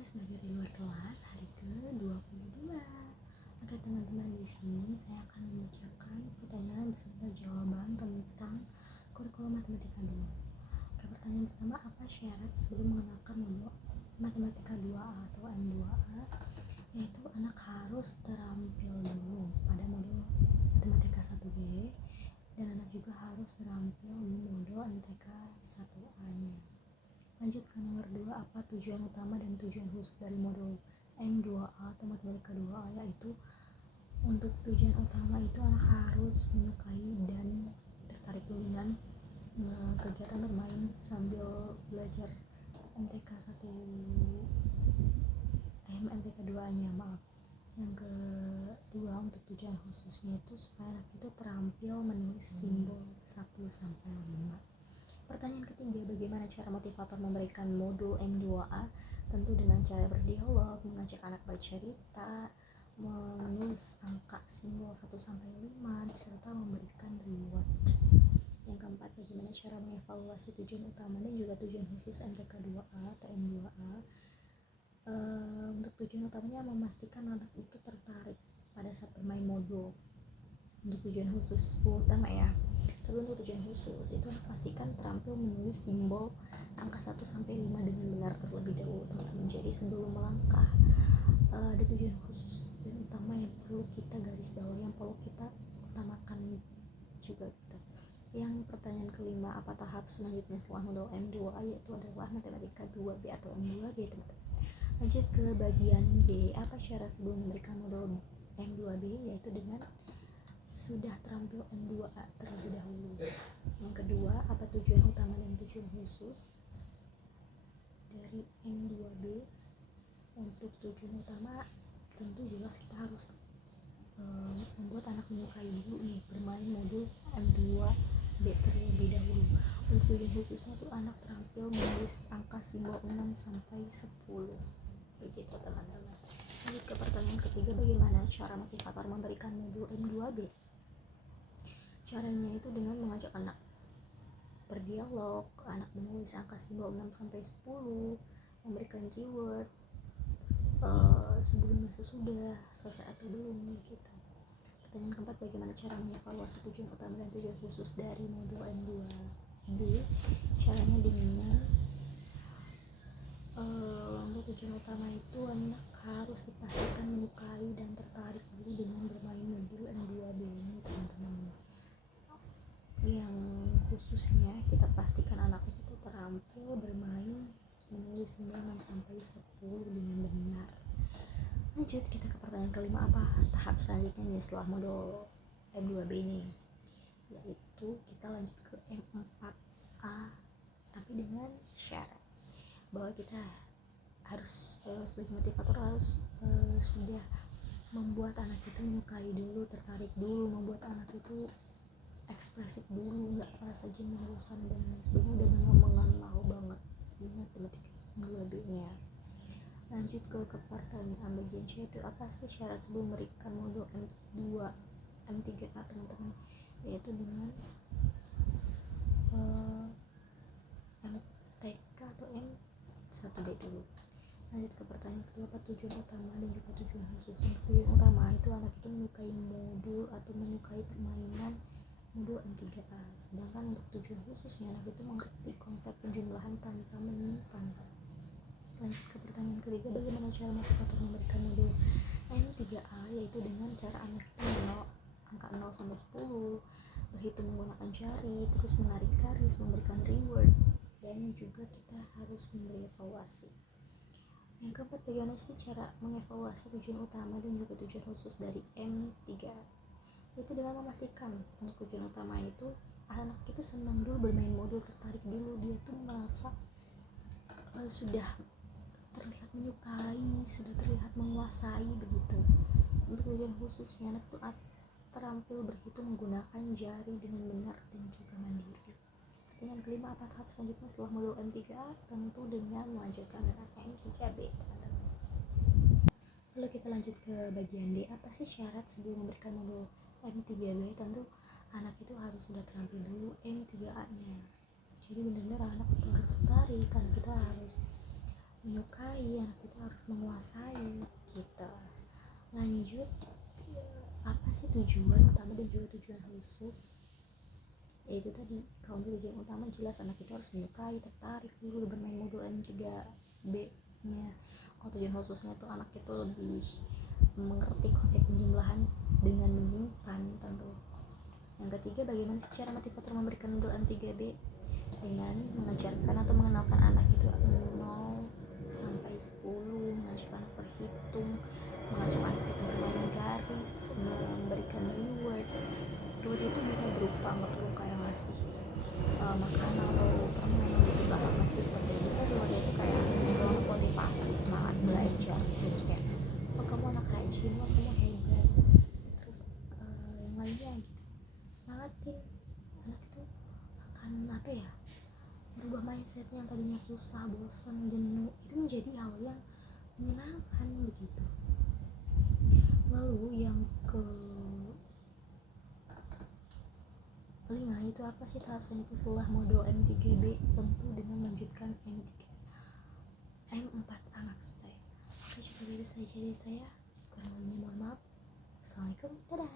tugas belajar di luar kelas hari ke-22. Oke teman-teman, di sini saya akan membacakan pertanyaan beserta jawaban tentang kurikulum matematika 2. Oke, pertanyaan pertama, apa syarat sebelum mengenalkan modul matematika 2A atau M2A? Yaitu anak harus terampil dulu pada modul matematika 1B dan anak juga harus terampil di modul MTK 1A-nya. Lanjut ke nomor 2, apa tujuan utama dan tujuan khusus dari modul M2A atau matematika 2A? Yaitu untuk tujuan utama itu anak harus menyukai dan tertarik dengan kegiatan bermain sambil belajar MTK 1 MTK 2-nya, maaf. Yang kedua, untuk tujuan khususnya itu supaya anak itu terampil menulis simbol 1 sampai 5. Pertanyaan ketiga, bagaimana cara motivator memberikan modul M2A? Tentu dengan cara berdialog, mengajak anak bercerita, menulis angka simbol 1 sampai 5, serta memberikan reward. Yang keempat, bagaimana cara mengevaluasi tujuan utama dan juga tujuan khusus MTK 2A atau M2A? Untuk tujuan utamanya memastikan anak itu tertarik pada saat bermain modul. Untuk tujuan khusus utama ya, tapi untuk tujuan khusus itu pastikan terampil menulis simbol angka 1 sampai 5 dengan benar terlebih dahulu, teman-teman. Jadi sebelum melangkah ada tujuan khusus dan utama yang perlu kita garis bawah, yang perlu kita utamakan juga kita. Yang pertanyaan kelima, apa tahap selanjutnya setelah modul M2A? Yaitu adalah matematika 2B atau M2B, teman-teman. Lanjut ke bagian B, apa syarat sebelum memberikan modul M2B? Yaitu dengan sudah terampil M2A terlebih dahulu. Yang kedua, apa tujuan utama dan tujuan khusus dari M2B? Untuk tujuan utama tentu jelas kita harus membuat anak menyukai dulu nih bermain modul M2B terlebih dahulu. Untuk tujuan khususnya itu anak terampil menulis angka simbol 6 sampai 10. Begitu teman-teman. Lanjut ke pertanyaan ketiga, bagaimana cara motivator memberikan modul M2B? Caranya itu dengan mengajak anak berdialog, anak menulis angka simbol 6 sampai 10, memberikan keyword sebelum dan sesudah, selesai atau belum gitu. Pertanyaan keempat, bagaimana cara mengevaluasi tujuan utama dan tujuan khusus dari modul M2B? Caranya dengan untuk tujuan utama itu anak harus dipastikan menyukai dan tertarik dulu dengan bermain modul M2B ini, teman-teman. Yang khususnya kita pastikan anak itu terampil bermain menulis 9 sampai 10 dengan benar. Lanjut kita ke pertanyaan kelima, apa tahap selanjutnya nih setelah modul M2B ini? Yaitu kita lanjut ke M4A, tapi dengan syarat bahwa kita harus sebagai motivator harus sudah membuat anak itu menyukai dulu, tertarik dulu, membuat anak itu ekspresif dulu, nggak merasa jenuh, bosan dan lain sebagainya, udah mengenal banget di matematika 2B nya. Lanjut ke pertanyaan bagian C, itu apa sih syarat sebelum memberikan modul M2 M3A, teman-teman? Yaitu dengan MTK atau M1B dulu. Lanjut ke pertanyaan kedua, apa tujuan utama dan juga tujuan khusus? Untuk tujuan utama itu anak itu menyukai modul atau menyukai permainan modul M3A, sedangkan untuk tujuan khususnya anak itu mengerti konsep penjumlahan tanpa menyimpan. Lanjut ke pertanyaan ketiga, bagaimana cara motivator memberikan modul M3A? Yaitu dengan cara anak itu mengenal angka 0 sampai 10, berhitung menggunakan jari, terus menarik garis, memberikan reward, dan juga kita harus memberi evaluasi. Yang keempat, bagaimana sih cara mengevaluasi tujuan utama dan juga tujuan khusus dari M3A? Itu dengan memastikan untuk tujuan utama itu anak kita senang dulu bermain modul, tertarik dulu, dia tuh merasa sudah terlihat menyukai, sudah terlihat menguasai begitu. Untuk tujuan khususnya anak itu terampil berhitung menggunakan jari dengan benar dan juga mandiri. Pertanyaan kelima, apa tahap selanjutnya setelah modul M3A? Tentu dengan melanjutkan dengan M3B, teman-teman. Lalu kita lanjut ke bagian D, apa sih syarat sebelum memberikan modul M3B? Tentu anak itu harus sudah terampil dulu M3A nya. Jadi benar-benar anak itu harus tertarik, karena kita harus menyukai, anak kita harus menguasai gitu. Lanjut, apa sih tujuan utama dan juga tujuan khusus? Yaitu tadi, kalau untuk tujuan utama jelas anak itu harus menyukai, tertarik dulu bermain modul M3B nya. Kalau tujuan khususnya tuh anak itu lebih mengerti konsep penjumlahan dengan menyimpan tentu. Yang ketiga, bagaimana sih cara motivator memberikan modul M3B? Dengan mengajarkan atau mengenalkan anak itu 0 sampai 10, mengajak anak berhitung, mengajak anak itu bermain garis, memberikan reward. Reward itu bisa berupa, nggak perlu kayak ngasih makanan atau permen gitu, nggak pasti seperti itu. Bisa reward itu kayak misalnya motivasi, semangat belajar, terus kayak oh kamu anak rajin, oh kamu hebat, terus yang lainnya gitu, semangatin anak itu akan apa ya, merubah mindsetnya yang tadinya susah, bosan, jenuh itu menjadi hal yang menyenangkan begitu. Lalu yang ke 5 itu apa sih tahap selanjutnya setelah modul M3B? Tentu dengan melanjutkan M4A maksud saya. Oke, cukup itu saja dari saya, kurang lebihnya mohon maaf. Assalamualaikum, dadah.